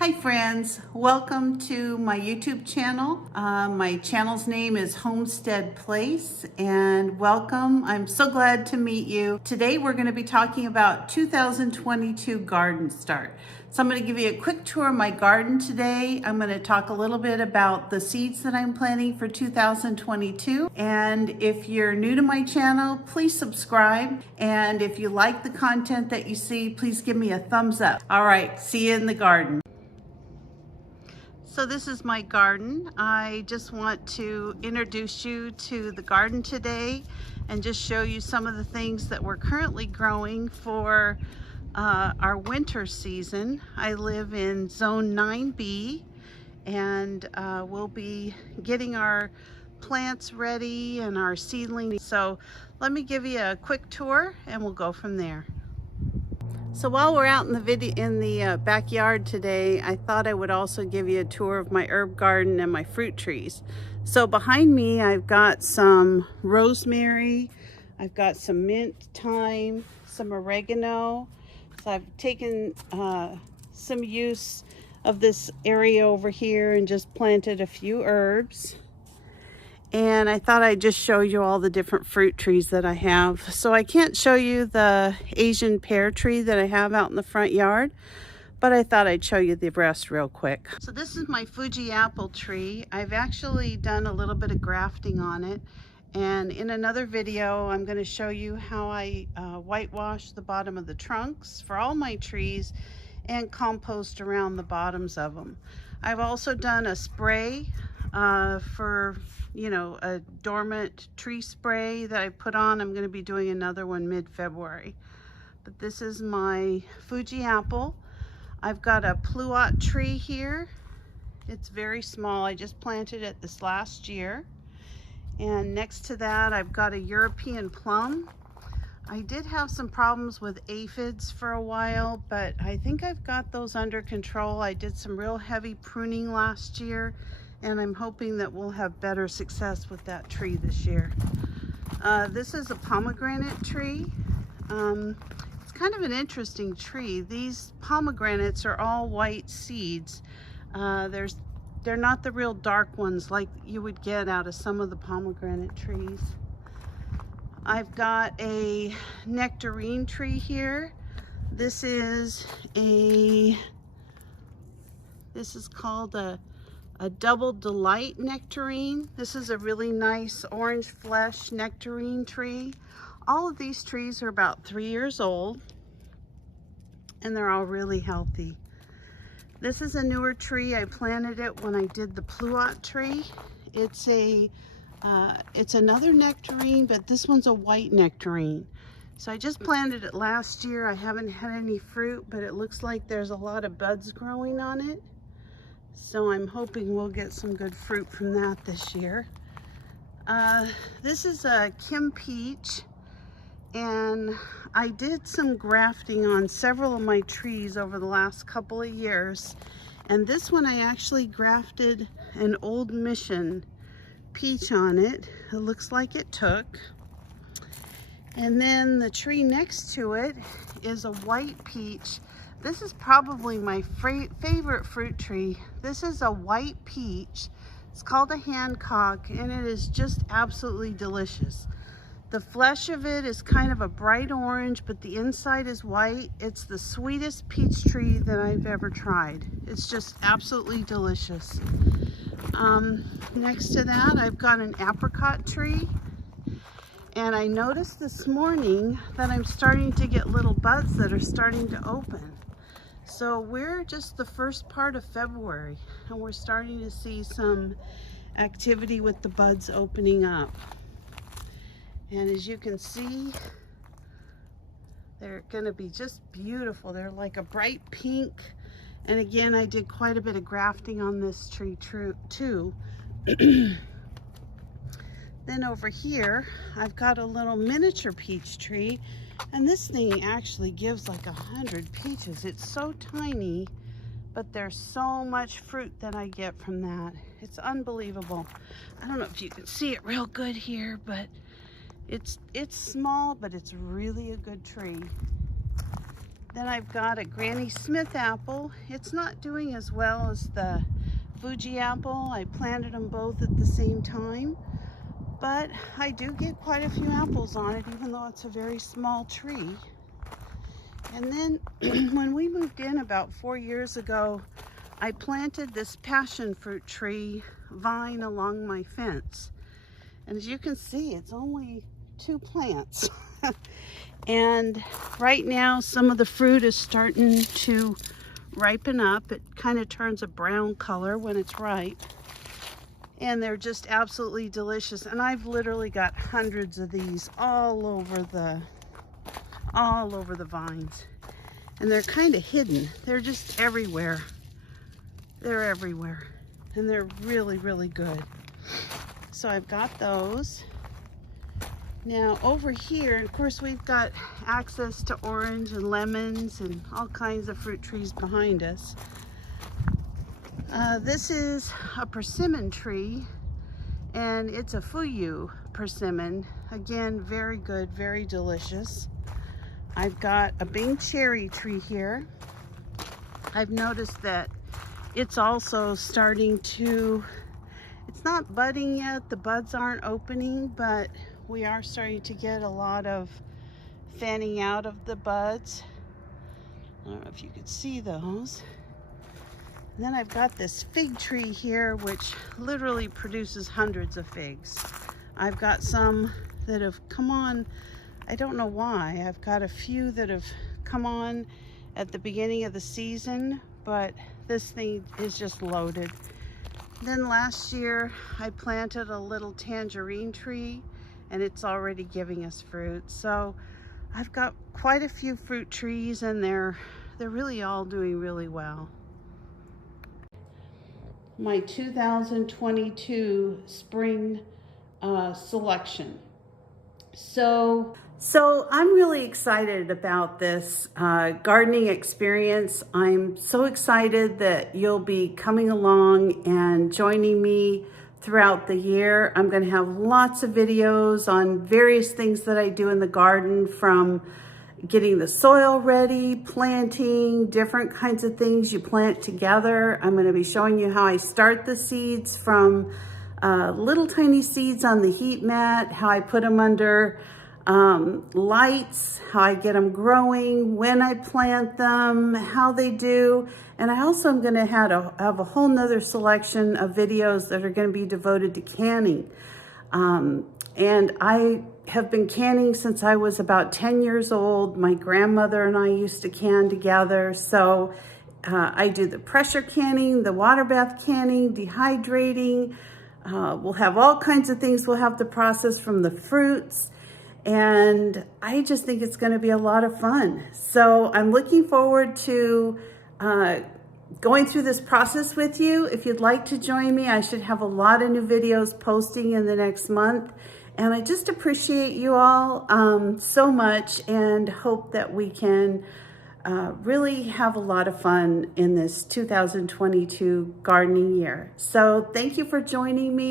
Hi friends, welcome to my YouTube channel. My channel's name is Homestead Place and welcome. I'm so glad to meet you. Today we're going to be talking about 2022 garden start. So I'm going to give you a quick tour of my garden today. I'm going to talk a little bit about the seeds that I'm planting for 2022. And if you're new to my channel, please subscribe. And if you like the content that you see, please give me a thumbs up. All right, see you in the garden. So this is my garden. I just want to introduce you to the garden today and just show you some of the things that we're currently growing for our winter season. I live in zone 9B and we'll be getting our plants ready and our seedlings. So let me give you a quick tour and we'll go from there. So while we're out in the backyard today, I thought I would also give you a tour of my herb garden and my fruit trees. So behind me, I've got some rosemary, I've got some mint, thyme, some oregano. So I've taken some use of this area over here and just planted a few herbs. And I thought I'd just show you all the different fruit trees that I have. So I can't show you the Asian pear tree that I have out in the front yard, but I thought I'd show you the rest real quick. So this is my Fuji Apple tree. I've actually done a little bit of grafting on it. And in another video, I'm going to show you how I whitewash the bottom of the trunks for all my trees and compost around the bottoms of them. I've also done a spray for a dormant tree spray that I put on. I'm going to be doing another one mid-February. But this is my Fuji Apple. I've got a Plum tree here. It's very small. I just planted it this last year. And next to that, I've got a European plum. I did have some problems with aphids for a while, but I think I've got those under control. I did some real heavy pruning last year, and I'm hoping that we'll have better success with that tree this year. This is a pomegranate tree. It's kind of an interesting tree. These pomegranates are all white seeds. They're not the real dark ones like you would get out of some of the pomegranate trees. I've got a nectarine tree here. This is called a double delight nectarine. This is a really nice orange flesh nectarine tree. All of these trees are about 3 years old and they're all really healthy. This is a newer tree. I planted it when I did the Plum tree. It's another nectarine, but this one's a white nectarine. So I just planted it last year. I haven't had any fruit, but it looks like there's a lot of buds growing on it. So I'm hoping we'll get some good fruit from that this year. This is a Kim peach, and I did some grafting on several of my trees over the last couple of years. And this one I actually grafted an Old Mission peach on it. It looks like it took. And then the tree next to it is a white peach. This is probably my favorite fruit tree. This is a white peach. It's called a Hancock, and it is just absolutely delicious. The flesh of it is kind of a bright orange, but the inside is white. It's the sweetest peach tree that I've ever tried. It's just absolutely delicious. Next to that, I've got an apricot tree. And I noticed this morning that I'm starting to get little buds that are starting to open. So we're just the first part of February, and we're starting to see some activity with the buds opening up. And as you can see, they're going to be just beautiful. They're like a bright pink. And again, I did quite a bit of grafting on this tree too. Then over here, I've got a little miniature peach tree, and this thing actually gives like 100 peaches. It's so tiny, but there's so much fruit that I get from that. It's unbelievable. I don't know if you can see it real good here, but it's small, but it's really a good tree. Then I've got a Granny Smith apple. It's not doing as well as the Fuji Apple. I planted them both at the same time, but I do get quite a few apples on it, even though it's a very small tree. And then when we moved in about 4 years ago, I planted this passion fruit tree vine along my fence. And as you can see, it's only 2 plants. And right now, some of the fruit is starting to ripen up. It kind of turns a brown color when it's ripe. And they're just absolutely delicious. And I've literally got hundreds of these all over the vines. And they're kind of hidden. They're just everywhere. They're everywhere. And they're really, really good. So I've got those. Now over here, of course, we've got access to orange and lemons and all kinds of fruit trees behind us. This is a persimmon tree, and it's a Fuji persimmon. Again, very good, very delicious. I've got a Bing cherry tree here. I've noticed that it's also starting to, it's not budding yet, the buds aren't opening, but we are starting to get a lot of fanning out of the buds. I don't know if you could see those. And then I've got this fig tree here, which literally produces hundreds of figs. I've got some that have come on, I don't know why. I've got a few that have come on at the beginning of the season, but this thing is just loaded. Then last year I planted a little tangerine tree, and it's already giving us fruit. So I've got quite a few fruit trees, and they're really all doing really well. My 2022 spring selection. So I'm really excited about this gardening experience. I'm so excited that you'll be coming along and joining me throughout the year. I'm going to have lots of videos on various things that I do in the garden, from getting the soil ready, planting, different kinds of things you plant together. I'm going to be showing you how I start the seeds from little tiny seeds on the heat mat, how I put them under lights, how I get them growing, when I plant them, how they do. And I also am going to have a whole nother selection of videos that are going to be devoted to canning. And I have been canning since I was about 10 years old. My grandmother and I used to can together. So I do the pressure canning, the water bath canning, dehydrating. We'll have all kinds of things we'll have to process from the fruits. And I just think it's going to be a lot of fun. So I'm looking forward to going through this process with you. If you'd like to join me, I should have a lot of new videos posting in the next month. And I just appreciate you all so much, and hope that we can really have a lot of fun in this 2022 gardening year. So thank you for joining me.